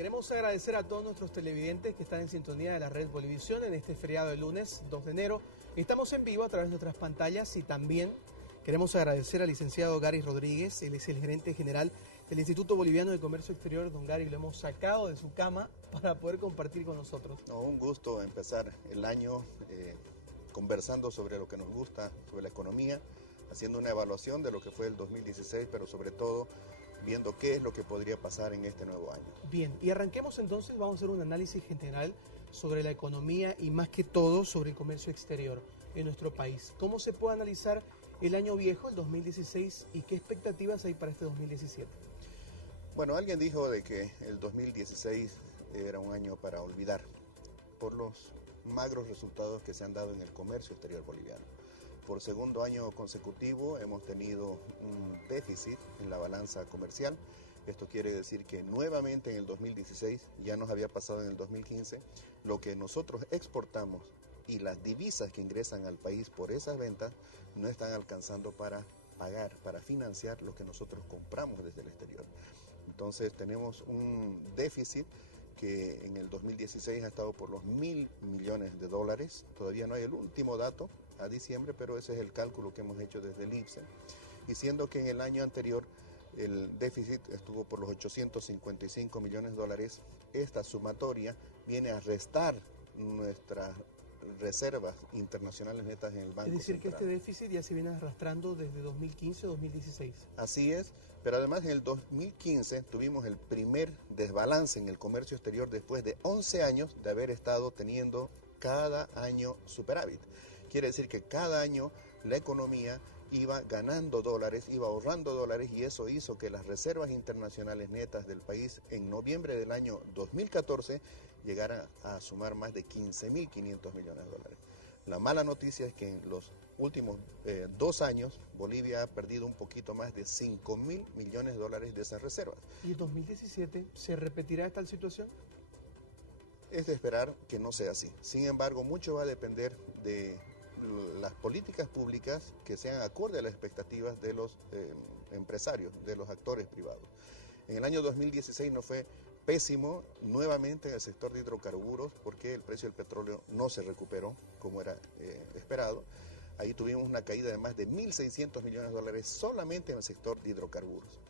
queremos agradecer a todos nuestros televidentes que están en sintonía de la red Bolivisión en este feriado de lunes 2 de enero. Estamos en vivo a través de nuestras pantallas y también queremos agradecer al licenciado Gary Rodríguez. Él es el gerente general del Instituto Boliviano de Comercio Exterior. Don Gary, lo hemos sacado de su cama para poder compartir con nosotros. No, un gusto empezar el año conversando sobre lo que nos gusta, sobre la economía, haciendo una evaluación de lo que fue el 2016, pero sobre todo viendo qué es lo que podría pasar en este nuevo año. Bien, y arranquemos entonces, vamos a hacer un análisis general sobre la economía y más que todo sobre el comercio exterior en nuestro país. ¿Cómo se puede analizar el año viejo, el 2016, y qué expectativas hay para este 2017? Bueno, alguien dijo de que el 2016 era un año para olvidar por los magros resultados que se han dado en el comercio exterior boliviano. Por segundo año consecutivo hemos tenido un déficit en la balanza comercial. Esto quiere decir que nuevamente en el 2016, ya nos había pasado en el 2015, lo que nosotros exportamos y las divisas que ingresan al país por esas ventas no están alcanzando para pagar, para financiar lo que nosotros compramos desde el exterior. Entonces tenemos un déficit que en el 2016 ha estado por los $1.000 millones. Todavía no hay el último dato a diciembre, pero ese es el cálculo que hemos hecho desde el IPSE. Y siendo que en el año anterior el déficit estuvo por los $855 millones, esta sumatoria viene a restar nuestras reservas internacionales netas en el Banco Es decir, Central. que este déficit ya se viene arrastrando desde 2015-2016. Así es, pero además en el 2015 tuvimos el primer desbalance en el comercio exterior después de 11 años de haber estado teniendo cada año superávit. Quiere decir que cada año la economía iba ganando dólares, iba ahorrando dólares, y eso hizo que las reservas internacionales netas del país en noviembre del año 2014 llegaran a sumar más de $15.500 millones. La mala noticia es que en los últimos 2 años Bolivia ha perdido un poquito más de $5.000 millones de esas reservas. ¿Y en 2017 se repetirá tal situación? Es de esperar que no sea así. Sin embargo, mucho va a depender de las políticas públicas que sean acorde a las expectativas de los empresarios, de los actores privados. En el año 2016 no fue pésimo nuevamente en el sector de hidrocarburos porque el precio del petróleo no se recuperó como era esperado. Ahí tuvimos una caída de más de $1.600 millones solamente en el sector de hidrocarburos.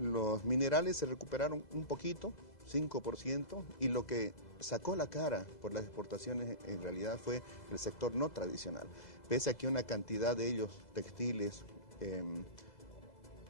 Los minerales se recuperaron un poquito, 5%, y lo que sacó la cara por las exportaciones en realidad fue el sector no tradicional. Pese a que una cantidad de ellos, textiles,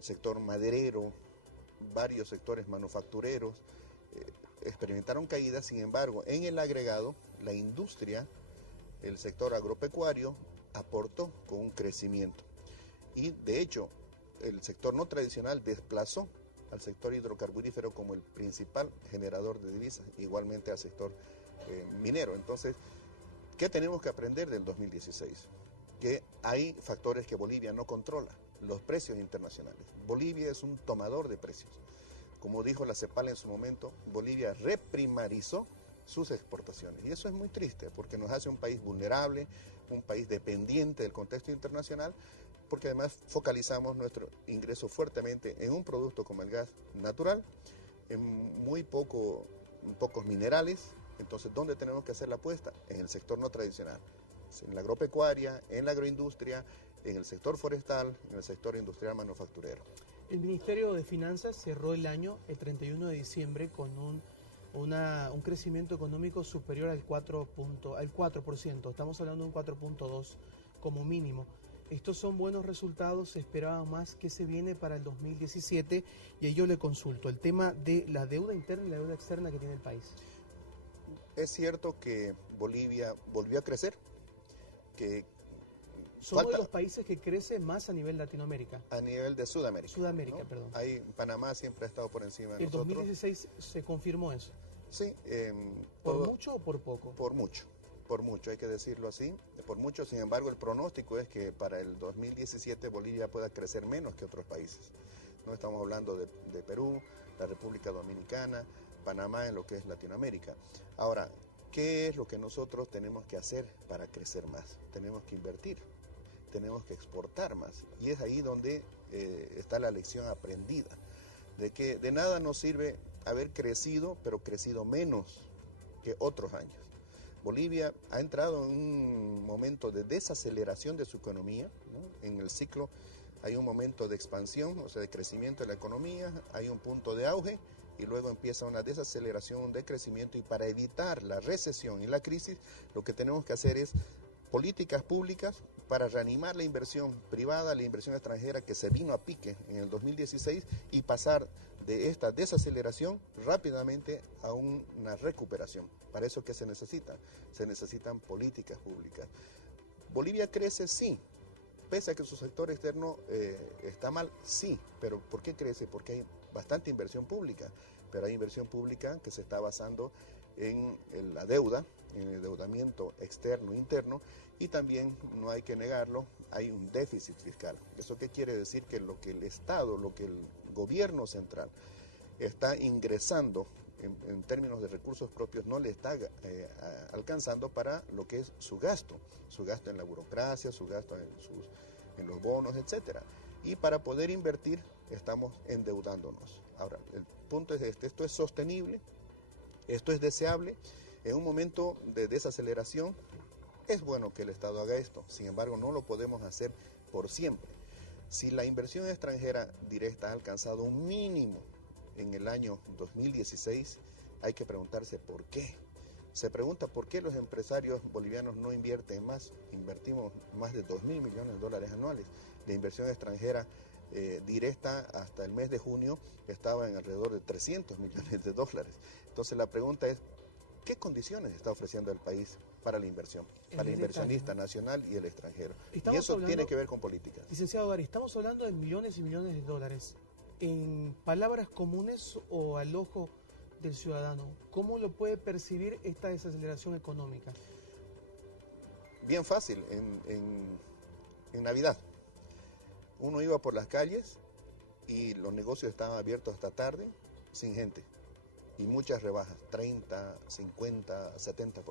sector maderero, varios sectores manufactureros, experimentaron caídas. Sin embargo, en el agregado, la industria, el sector agropecuario, aportó con un crecimiento. Y de hecho, el sector no tradicional desplazó al sector hidrocarburífero como el principal generador de divisas, igualmente al sector minero. Entonces, ¿qué tenemos que aprender del 2016? Que hay factores que Bolivia no controla, los precios internacionales. Bolivia es un tomador de precios. Como dijo la CEPAL en su momento, Bolivia reprimarizó sus exportaciones. Y eso es muy triste porque nos hace un país vulnerable, un país dependiente del contexto internacional, porque además focalizamos nuestro ingreso fuertemente en un producto como el gas natural, en pocos minerales. Entonces, ¿dónde tenemos que hacer la apuesta? En el sector no tradicional, en la agropecuaria, en la agroindustria, en el sector forestal, en el sector industrial manufacturero. El Ministerio de Finanzas cerró el año, el 31 de diciembre, con un crecimiento económico superior al 4%. Estamos hablando de un 4.2% como mínimo. Estos son buenos resultados, se esperaba más. ¿Qué se viene para el 2017? Y ahí yo le consulto el tema de la deuda interna y la deuda externa que tiene el país. Es cierto que Bolivia volvió a crecer, que somos de los países que crece más a nivel Latinoamérica. A nivel de Sudamérica. Sudamérica, ¿no? Perdón. Ahí Panamá siempre ha estado por encima de nosotros. ¿El 2016 se confirmó eso? Sí. ¿Por mucho o por poco? Por mucho, hay que decirlo así, por mucho. Sin embargo, el pronóstico es que para el 2017 Bolivia pueda crecer menos que otros países. No estamos hablando de Perú, la República Dominicana, Panamá, en lo que es Latinoamérica. Ahora, ¿qué es lo que nosotros tenemos que hacer para crecer más? Tenemos que invertir, tenemos que exportar más, y es ahí donde está la lección aprendida, de que de nada nos sirve haber crecido, pero crecido menos que otros años. Bolivia ha entrado en un momento de desaceleración de su economía, ¿no? En el ciclo hay un momento de expansión, o sea, de crecimiento de la economía, hay un punto de auge y luego empieza una desaceleración de crecimiento, y para evitar la recesión y la crisis, lo que tenemos que hacer es políticas públicas para reanimar la inversión privada, la inversión extranjera que se vino a pique en el 2016, y pasar de esta desaceleración rápidamente a una recuperación. ¿Para eso qué se necesita? Se necesitan políticas públicas. Bolivia crece, sí, pese a que su sector externo está mal, sí, pero ¿por qué crece? Porque hay bastante inversión pública, pero hay inversión pública que se está basando en la deuda, en el endeudamiento externo e interno, y también, no hay que negarlo, hay un déficit fiscal. ¿Eso qué quiere decir? Que lo que el Estado, lo que el gobierno central está ingresando en términos de recursos propios, no le está alcanzando para lo que es su gasto en la burocracia, su gasto en los bonos, etcétera. Y para poder invertir estamos endeudándonos. Ahora, el punto es este: esto es sostenible, esto es deseable. En un momento de desaceleración es bueno que el Estado haga esto, sin embargo no lo podemos hacer por siempre. Si la inversión extranjera directa ha alcanzado un mínimo en el año 2016, hay que preguntarse por qué. Se pregunta por qué los empresarios bolivianos no invierten más. Invertimos más de 2.000 millones de dólares anuales. La inversión extranjera directa hasta el mes de junio estaba en alrededor de 300 millones de dólares. Entonces la pregunta es, ¿qué condiciones está ofreciendo el país para la inversión, para el inversionista nacional y el extranjero? Y eso tiene que ver con políticas. Licenciado Gary, estamos hablando de millones y millones de dólares. En palabras comunes o al ojo del ciudadano, ¿cómo lo puede percibir esta desaceleración económica? Bien fácil, en Navidad. Uno iba por las calles y los negocios estaban abiertos hasta tarde, sin gente. Y muchas rebajas, 30, 50, 70%.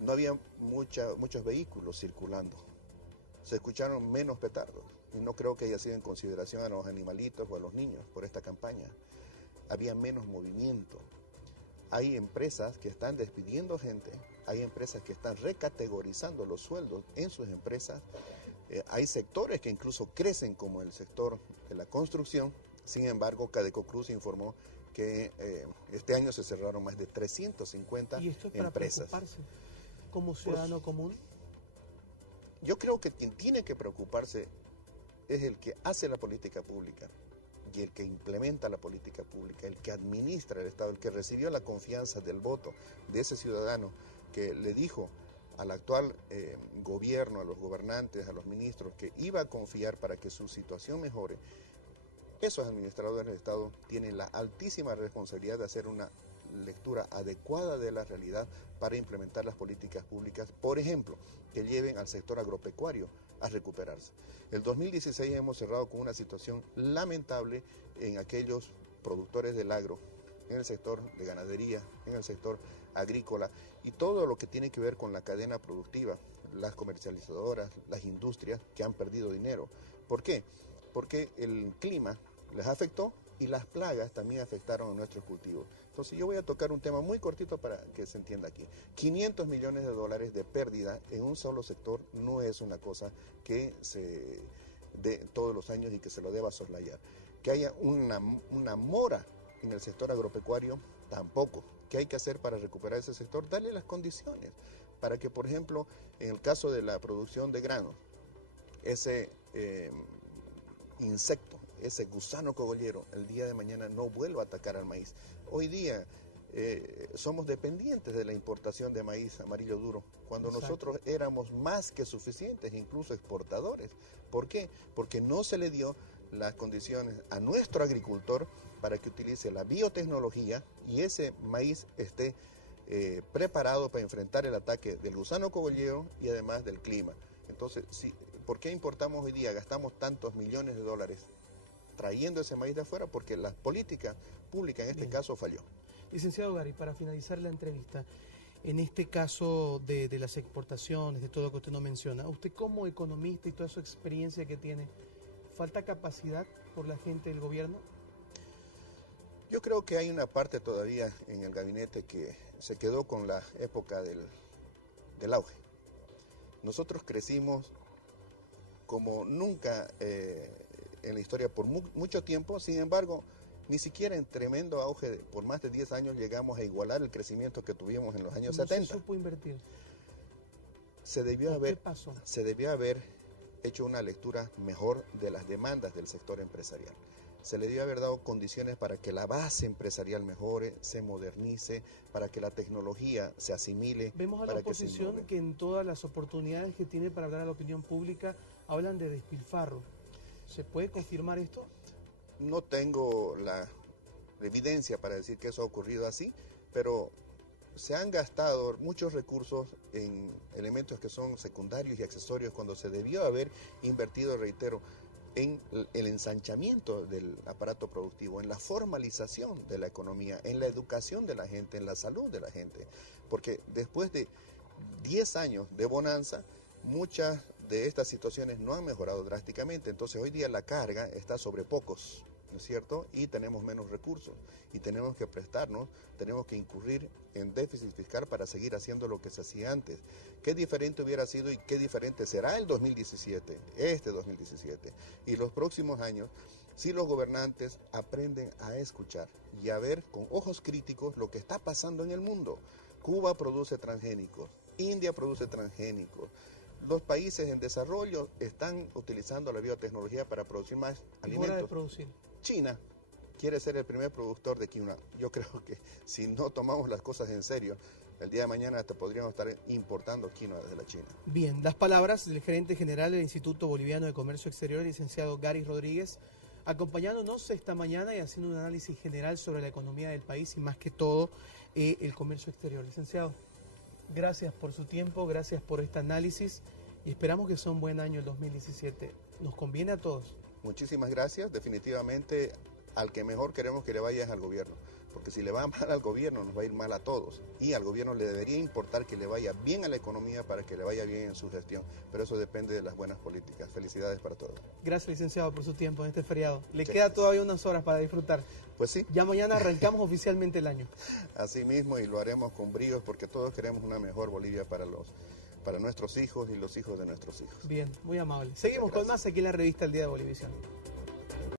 No había muchos vehículos circulando. Se escucharon menos petardos. Y no creo que haya sido en consideración a los animalitos o a los niños por esta campaña. Había menos movimiento. Hay empresas que están despidiendo gente, hay empresas que están recategorizando los sueldos en sus empresas, hay sectores que incluso crecen como el sector de la construcción. Sin embargo, Cadecocruz informó que este año se cerraron más de 350 empresas. ¿Y esto es para preocuparse como ciudadano común? Yo creo que quien tiene que preocuparse es el que hace la política pública y el que implementa la política pública, el que administra el Estado, el que recibió la confianza del voto de ese ciudadano que le dijo al actual gobierno, a los gobernantes, a los ministros, que iba a confiar para que su situación mejore. Esos administradores del Estado tienen la altísima responsabilidad de hacer una lectura adecuada de la realidad para implementar las políticas públicas, por ejemplo, que lleven al sector agropecuario a recuperarse. El 2016 hemos cerrado con una situación lamentable en aquellos productores del agro, en el sector de ganadería, en el sector agrícola y todo lo que tiene que ver con la cadena productiva, las comercializadoras, las industrias que han perdido dinero. ¿Por qué? Porque el clima les afectó y las plagas también afectaron a nuestros cultivos. Entonces yo voy a tocar un tema muy cortito para que se entienda aquí. 500 millones de dólares de pérdida en un solo sector no es una cosa que se dé todos los años y que se lo deba soslayar. Que haya una mora en el sector agropecuario, tampoco. ¿Qué hay que hacer para recuperar ese sector? Darle las condiciones para que, por ejemplo, en el caso de la producción de granos, ese insecto, ese gusano cogollero, el día de mañana no vuelva a atacar al maíz. Hoy día somos dependientes de la importación de maíz amarillo duro, cuando Exacto. Nosotros éramos más que suficientes, incluso exportadores. ¿Por qué? Porque no se le dio las condiciones a nuestro agricultor para que utilice la biotecnología y ese maíz esté preparado para enfrentar el ataque del gusano cogollero y además del clima. Entonces, sí, ¿por qué importamos hoy día? Gastamos tantos millones de dólares trayendo ese maíz de afuera porque la política pública en este caso falló. Licenciado Gary, para finalizar la entrevista, en este caso de las exportaciones, de todo lo que usted nos menciona, usted como economista y toda su experiencia que tiene, ¿falta capacidad por la gente del gobierno? Yo creo que hay una parte todavía en el gabinete que se quedó con la época del auge. Nosotros crecimos como nunca en la historia por mucho tiempo, sin embargo, ni siquiera en tremendo auge por más de 10 años llegamos a igualar el crecimiento que tuvimos en los años 70. No se supo invertir. ¿Qué pasó? Se debió haber hecho una lectura mejor de las demandas del sector empresarial. Se le debió haber dado condiciones para que la base empresarial mejore, se modernice, para que la tecnología se asimile. Vemos a la oposición que en todas las oportunidades que tiene para hablar a la opinión pública hablan de despilfarro. ¿Se puede confirmar esto? No tengo la evidencia para decir que eso ha ocurrido así, pero se han gastado muchos recursos en elementos que son secundarios y accesorios cuando se debió haber invertido, reitero, en el ensanchamiento del aparato productivo, en la formalización de la economía, en la educación de la gente, en la salud de la gente. Porque después de 10 años de bonanza, muchas de estas situaciones no han mejorado drásticamente. Entonces hoy día la carga está sobre pocos, ¿no es cierto? Y tenemos menos recursos y tenemos que prestarnos, tenemos que incurrir en déficit fiscal para seguir haciendo lo que se hacía antes. ¿Qué diferente hubiera sido y qué diferente será el 2017, este 2017 y los próximos años, si los gobernantes aprenden a escuchar y a ver con ojos críticos lo que está pasando en el mundo? Cuba produce transgénicos, India produce transgénicos. Los países en desarrollo están utilizando la biotecnología para producir más alimentos. ¿Hora de producir? China quiere ser el primer productor de quinoa. Yo creo que si no tomamos las cosas en serio, el día de mañana hasta podríamos estar importando quinoa desde la China. Bien, las palabras del gerente general del Instituto Boliviano de Comercio Exterior, el licenciado Gary Rodríguez, acompañándonos esta mañana y haciendo un análisis general sobre la economía del país y más que todo el comercio exterior. Licenciado, gracias por su tiempo, gracias por este análisis y esperamos que sea un buen año el 2017. Nos conviene a todos. Muchísimas gracias. Definitivamente al que mejor queremos que le vaya es al gobierno, porque si le va mal al gobierno nos va a ir mal a todos y al gobierno le debería importar que le vaya bien a la economía para que le vaya bien en su gestión, pero eso depende de las buenas políticas. Felicidades para todos. Gracias, licenciado, por su tiempo en este feriado. Le queda todavía unas horas para disfrutar. Pues sí. Ya mañana arrancamos oficialmente el año. Así mismo, y lo haremos con bríos porque todos queremos una mejor Bolivia para nuestros hijos y los hijos de nuestros hijos. Bien, muy amable. Seguimos con más aquí en la revista El Día de Bolivisión.